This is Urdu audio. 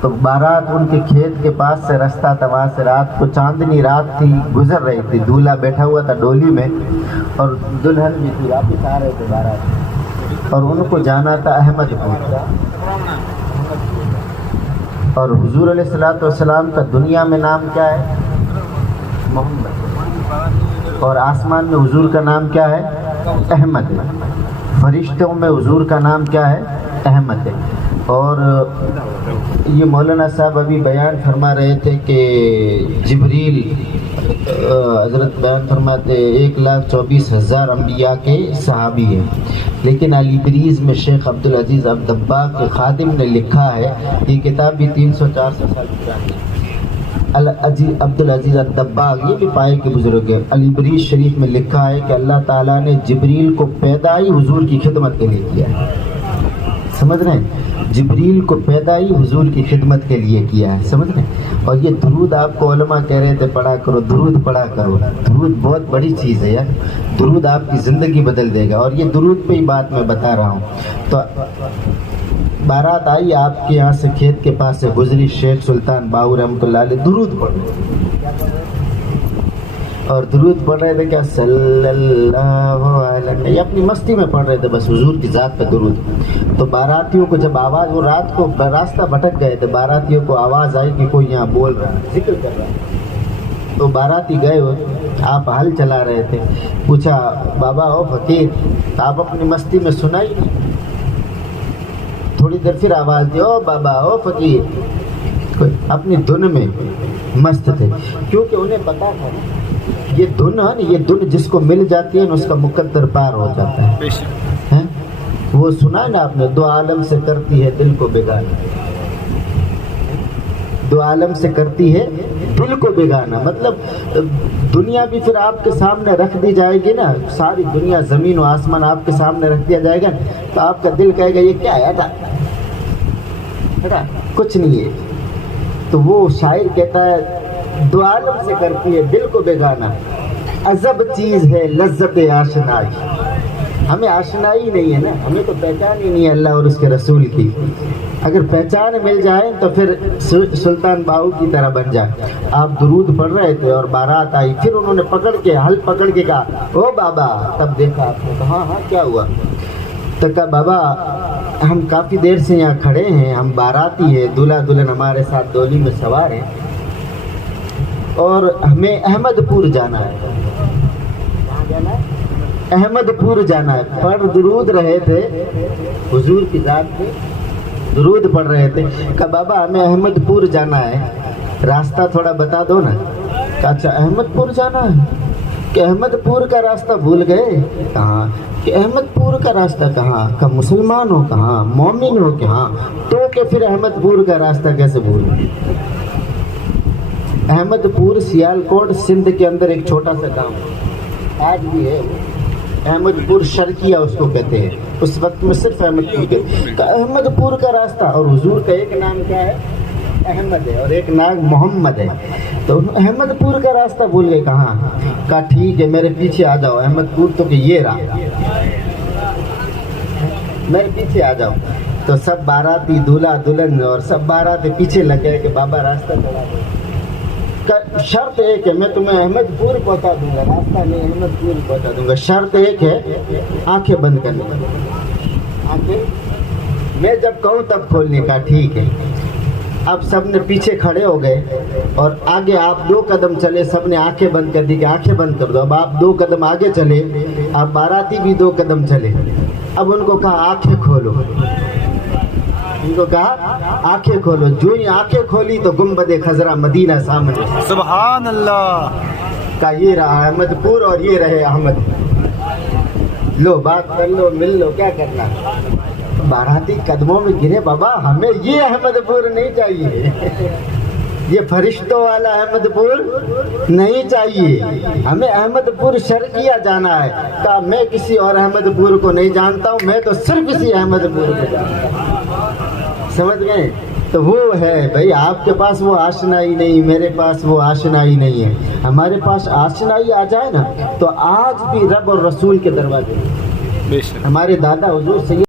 تو بارات ان کے کھیت کے پاس سے راستہ تھا، وہاں سے رات کو چاندنی رات تھی، گزر رہی تھی، دولہا بیٹھا ہوا تھا ڈولی میں اور دلہن بھی تھی، واپس آ رہے تھے بارات، اور ان کو جانا تھا احمد پور، اور حضور علیہ الصلوۃ والسلام کا دنیا میں نام کیا ہے؟ محمد، اور آسمان میں حضور کا نام کیا ہے؟ احمد ہے، فرشتوں میں حضور کا نام کیا ہے؟ احمد ہے۔ اور یہ مولانا صاحب ابھی بیان فرما رہے تھے کہ جبریل حضرت بیان فرماتے 1,24,000 انبیاء کے صحابی ہیں، لیکن علی بریز میں شیخ عبدالعزیز الدباغ کے خادم نے لکھا ہے، یہ کتاب بھی 300-400 سال پرانی ہے، عبدالعزیز الدباغ یہ بھی پائے کے بزرگ ہیں، علی بریز شریف میں لکھا ہے کہ اللہ تعالیٰ نے جبریل کو پیدا ہی حضور کی خدمت کے لیے کیا ہے، سمجھ رہے ہیں؟ جبریل کو پیدا ہی حضور کی خدمت کے لیے کیا ہے، سمجھ رہے ہیں؟ اور یہ درود آپ کو علماء کہہ رہے تھے پڑھا کرو، درود پڑھا کرو، درود بہت بڑی چیز ہے یار، درود آپ کی زندگی بدل دے گا، اور یہ درود پہ ہی بات میں بتا رہا ہوں۔ تو بارات آئی آپ کے یہاں سے، کھیت کے پاس سے گزری، شیخ سلطان باہو رحمۃ اللہ علیہ درود پڑھ رہے اور درود پڑھ رہے تھے کیا؟ صلی اللہ علیہ، یہ اپنی مستی میں پڑھ رہے تھے بس حضور کی ذات پہ درود۔ تو باراتیوں کو جب آواز، وہ رات کو راستہ بھٹک گئے تھے، باراتیوں کو آواز آئی کہ کوئی یہاں بول رہا ہے، ذکر کر رہا ہے، تو باراتی گئے ہو، آپ ہل چلا رہے تھے، پوچھا بابا او فقیر، آپ اپنی مستی میں سنائی نہیں، تھوڑی دیر پھر آواز دی، او بابا او فقیر، اپنی دھن میں مست تھے، کیونکہ انہیں پتا تھا یہ دھن ہے، یہ دھن جس کو مل جاتی ہے نا اس کا مقدر پار ہو جاتا ہے۔ وہ سنا نا آپ نے، دو عالم سے کرتی ہے دل کو بیگانہ، دو عالم سے کرتی ہے دل کو بیگانہ، مطلب دنیا بھی پھر آپ کے سامنے رکھ دی جائے گی نا، ساری دنیا زمین و آسمان آپ کے سامنے رکھ دیا جائے گا تو آپ کا دل کہے گا یہ کیا ہے، ہٹا کچھ نہیں ہے۔ تو وہ شاعر کہتا ہے دو عالم سے کرتی ہے دل کو بیگانہ، عجب چیز ہے لذت آشنائی، ہمیں آشنائی نہیں ہے نا، ہمیں تو پہچان ہی نہیں ہے اللہ اور اس کے رسول کی، اگر پہچان مل جائے تو پھر سلطان باہو کی طرح بن جائے۔ آپ درود پڑھ رہے تھے اور بارات آئی، پھر انہوں نے پکڑ کے ہل پکڑ کے کہا او بابا، تب دیکھا آپ نے، ہاں ہاں کیا ہوا؟ تو کہا بابا ہم کافی دیر سے یہاں کھڑے ہیں، ہم باراتی ہیں، دولہا دلہن ہمارے ساتھ ڈولی میں سوار ہیں اور ہمیں احمد پور جانا ہے۔ کہاں جانا ہے؟ احمد پور جانا ہے۔ پڑھ درود رہے تھے حضور کی ذات پہ، درود پڑھ رہے تھے، کہا بابا ہمیں احمد پور جانا ہے، راستہ تھوڑا بتا دو نا۔ کہا اچھا احمد پور جانا ہے، کہ احمد پور کا راستہ بھول گئے؟ کہاں کہ احمد پور کا راستہ کہاں؟ کہ مسلمان ہو کہاں، مومن ہو کہاں، تو کہ پھر احمد پور کا راستہ کیسے بھول گئے؟ احمد پور سیالکوٹ سندھ کے اندر ایک چھوٹا سا گاؤں ہے، آج بھی ہے، احمد پور شرقیہ اس کو کہتے ہیں، اس وقت میں صرف احمد پور کے، تو احمد پور کا راستہ، اور حضور کا ایک نام کیا ہے؟ احمد ہے، اور ایک نام محمد ہے، تو احمد پور کا راستہ بھول گئے کہاں؟ کہا ٹھیک ہے میرے پیچھے آ جاؤ، احمد پور تو کہ یہ رہا، میرے پیچھے آ جاؤ۔ تو سب باراتی دولہا دلہن اور سب باراتی پیچھے لگ گئے کہ بابا راستہ چلا دو، شرط ایک ہے میں تمہیں احمد پور پہنچا دوں گا، راستہ نہیں احمد پور پہنچا دوں گا، شرط ایک ہے آنکھیں بند کرنے کی، آنکھیں میں جب کہوں تب کھولنے کا۔ ٹھیک ہے، اب سب نے پیچھے کھڑے ہو گئے اور آگے آپ 2 قدم چلے، سب نے آنکھیں بند کر دی کہ آنکھیں بند کر دو، اب آپ 2 قدم آگے چلے، اب باراتی بھی 2 قدم چلے، اب ان کو کہا آنکھیں کھولو، ان کو کہا آنکھیں کھولو، جو ہی آنکھیں کھولی تو گنبد خضرا مدینہ سامنے، سبحان اللہ، کہا یہ رہا احمد پور اور یہ رہے احمد، لو بات کر لو، مل لو، کیا کرنا۔ باراتی قدموں میں گرے، بابا ہمیں یہ احمد پور نہیں چاہیے، یہ فرشتوں والا احمد پور نہیں چاہیے، ہمیں احمد پور شرقیہ جانا ہے۔ کہا میں کسی اور احمد پور کو نہیں جانتا ہوں، میں تو صرف اسی احمد پور کو جانتا ہوں، سمجھ گئے؟ تو وہ ہے بھائی، آپ کے پاس وہ آشنائی نہیں، میرے پاس وہ آشنائی نہیں ہے، ہمارے پاس آشنائی آ جائے نا تو آج بھی رب اور رسول کے دروازے، ہمارے دادا حضور سید